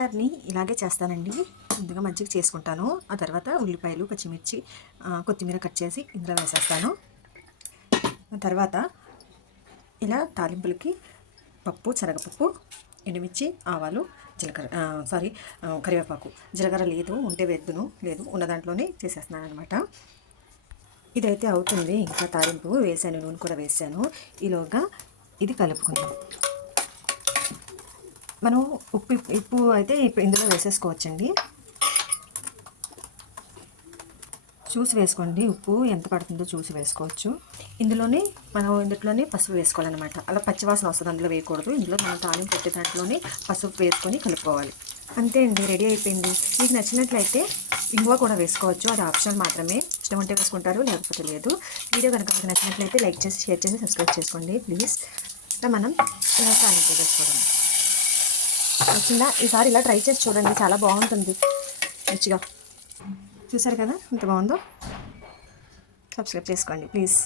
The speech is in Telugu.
ని ఇలాగే చేస్తానండి. ముందుగా మజ్జిగ చేసుకుంటాను. ఆ తర్వాత ఉల్లిపాయలు, పచ్చిమిర్చి, కొత్తిమీర కట్ చేసి ఇందులో వేసేస్తాను. ఆ తర్వాత ఇలా తాలింపులకి పప్పు, శనగపప్పు, ఎండుమిర్చి, ఆవాలు, జీలకర్ర కరివేపాకు. జీలకర్ర లేదు ఉంటే వేద్దును, లేదు ఉన్న దాంట్లోనే చేసేస్తున్నాను అనమాట. ఇదైతే అవుతుంది. ఇంకా తాలింపు వేసాను, నూనె కూడా వేసాను. ఈలోగా ఇది కలుపుకుందాం. మనం ఉప్పు అయితే ఇప్పుడు ఇందులో వేసేసుకోవచ్చండి. చూసి వేసుకోండి, ఉప్పు ఎంత పడుతుందో చూసి వేసుకోవచ్చు. ఇందులోనే పసుపు వేసుకోవాలన్నమాట. అలా పచ్చివాసన వస్తుంది, అందులో వేయకూడదు. ఇందులో మనం తాలింపు పెట్టే దాంట్లోనే పసుపు వేసుకొని కలుపుకోవాలి. అంతే అండి, రెడీ అయిపోయింది. మీకు నచ్చినట్లయితే ఇంగువ కూడా వేసుకోవచ్చు, అది ఆప్షనల్ మాత్రమే. ఇష్టం ఉంటే వేసుకుంటారు, లేకపోతే లేదు. వీడియో కనుక మీకు నచ్చినట్లయితే లైక్ చేసి, షేర్ చేసి, సబ్స్క్రైబ్ చేసుకోండి ప్లీజ్. ఇలా మనం ఇలా తాలింపు వేసుకోవడం వచ్చిందా. ఈసారి ఇలా ట్రై చేసి చూడండి, చాలా బాగుంటుంది రుచిగా. చూసారు కదా ఎంత బాగుందో. సబ్స్క్రైబ్ చేసుకోండి ప్లీజ్.